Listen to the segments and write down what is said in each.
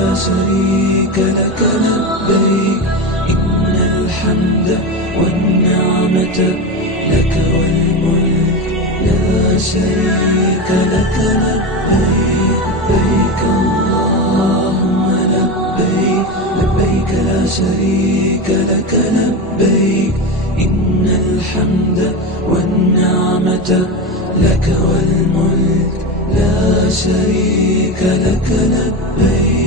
لا شريك لك لبيك إن الحمد والنعمة لك والملك لا شريك لك لبيك لبيك اللهم لبيك لبيك لا شريك لك لبيك إن الحمد والنعمة لك والملك لا شريك لك لبيك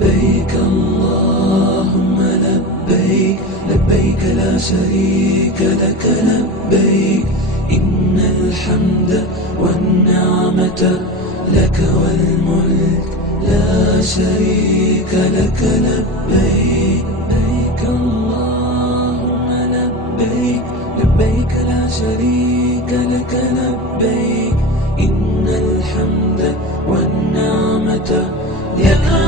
لبيك اللهم لبيك لبيك لا شريك لك لبيك إن الحمد والنعمة لك والملك لا شريك لك لبيك لبيك اللهم لبيك لبيك لا شريك لك لبيك إن الحمد والنعمة لك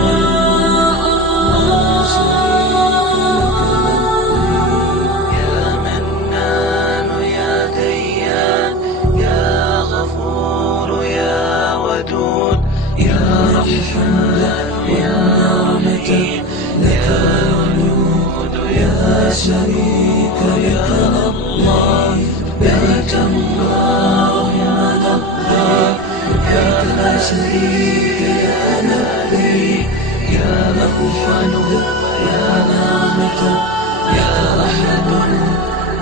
شريك لك الله لبيك اللهم لبيك لبيك لا شريك لك لبيك يا أوحد يا نعمة يا أحد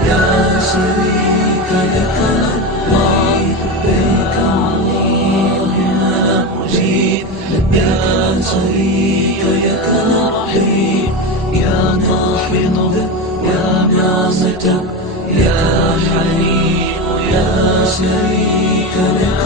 يا شريك لك الله لبيك اللهم لبيك لبيك لا شريك لك لبيك يا قاحط يا نعمة يا حليم يا شريك لك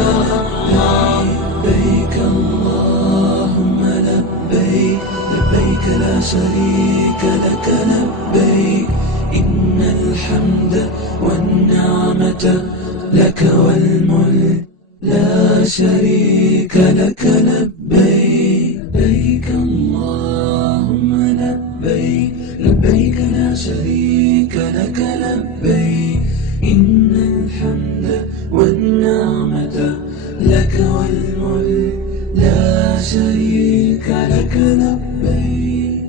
لبيك اللهم لبيك لبيك لا شريك لك لبيك إن الحمد والنعمة لك والملك لا شريك لك لبيك لبيك اللهم لبيك لبيك لا شريك لك لبيك إن الحمد والنعمة لك والملك لا شريك لك لبيك.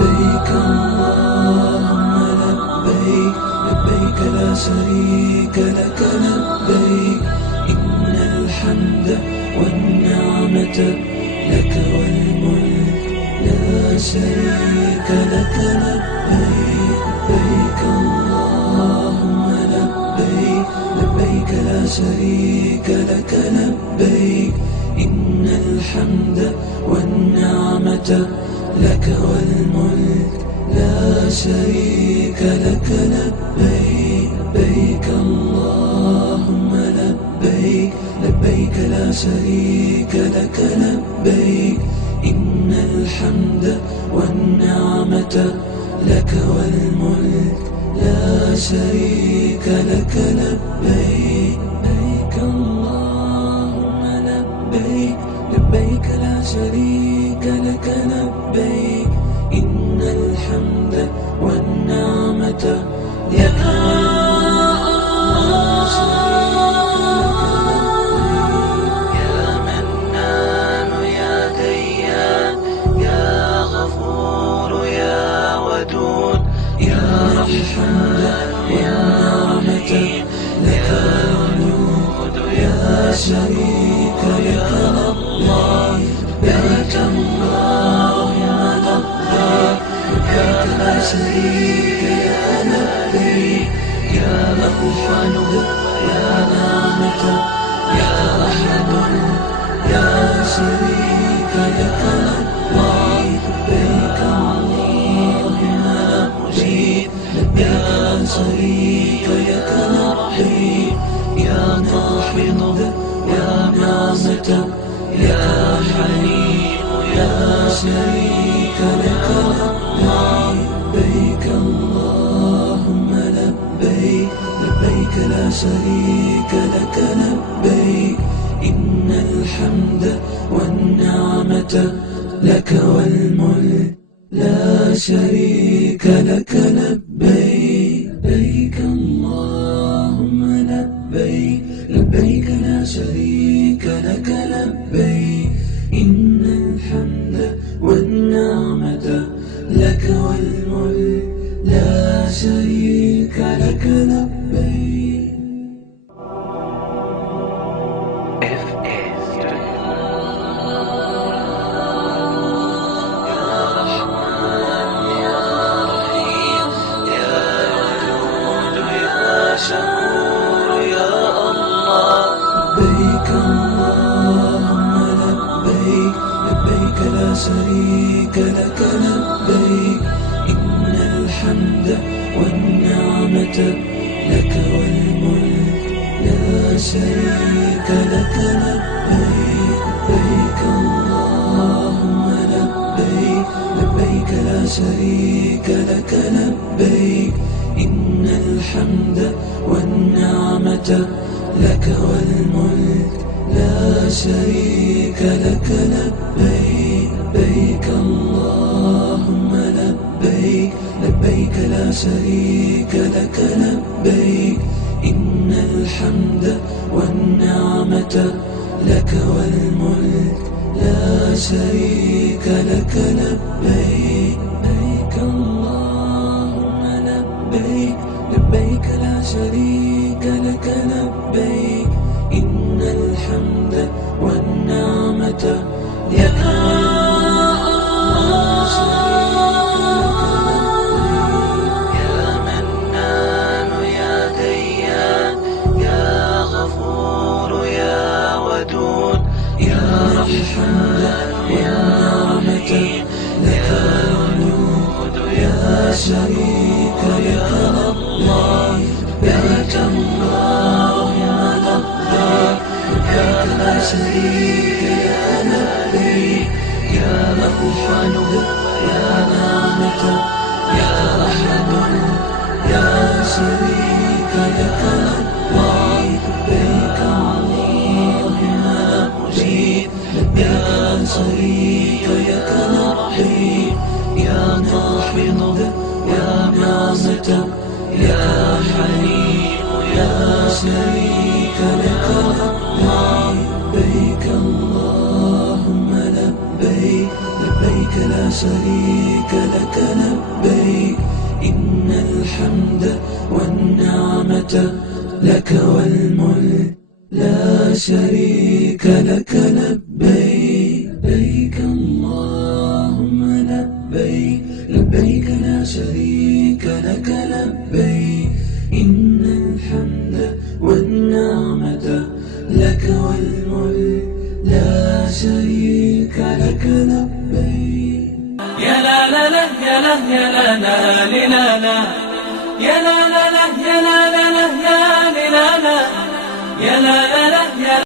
لبيك اللهم لبيك لبيك لا شريك لك لبيك إن الحمد والنعمة لك والملك لا شريك لك لبيك لبيك اللهم لبيك لبيك لا شريك لك لبيك إن الحمد والنعمة لك والملك لا شريك لك لبيك لبيك اللهم لبيك لبيك لا شريك لك لبيك إن الحمد والنعمة لك والملك لا شريك لك لبيك لبيك اللهم لبيك لبيك لا شريك لك لبيك إن الحمد والنعمة لك يا منان يا ديان يا غفور يا ودود يا رحمن يا نعمة لك الوجود يا شريك لك الله لبيك اللهم لبيك لبيك لا شريك لك لبيك يا أوحد يا نعمة يا أحد يا شريك لك الله لبيك اللهم لبيك لبيك لا شريك لك لبيك يا قاحط يا نعمة يا حليم يا شريك لك لبيك اللهم لبيك لبيك لا شريك لك لبيك إن الحمد والنعمة والنعمة لك والملك لا شريك لك. لبيك لبيك اللهم لبيك لبيك لا شريك لك. لبيك إن الحمد والنعمة لك والملك لا شريك لك. لبيك شكور يا الله. لبيك اللهم لبيك لبيك لا شريك لك. لبيك إن الحمد والنعمة لك والملك لا شريك لك. لبيك لبيك اللهم لبيك لبيك لا شريك لك. لبيك إن الحمد والنعمة لك والملك لا شريك لك. لبيك لبيك اللهم لبيك لبيك لا شريك لك. لبيك إن الحمد والنعمة لك والملك لا شريك لك. لبيك لبيك اللهم لبيك لبيك لا شريك لك. لبيك إن الحمد والنعمة لك يا منان يا ديان يا غفور يا ودود يا رحمن والنعمة لك والملك لا شريك لك. الله لبيك اللهم لبيك لبيك لا شريك لك. لبيك يا مغفر يا نعمة يا رحمن يا شريك لك. الله لبيك اللهم لبيك لبيك لا شريك لك. لبيك يا مغفر يا نعمة يا حليم يا شريك لك. لبيك اللهم لبيك لبيك لا شريك لك. لبيك إن الحمد والنعمة لك والملك لا شريك لك. لبيك لبيك اللهم لبيك لبيك لا شريك لك. لبيك إن الحمد والنعمة لك والملك لا شريك لك. لبيك يا لا لا لا يا لا يا لا لا لا لا يا لا لا لا يا لا لا لا لا لا يا لا لا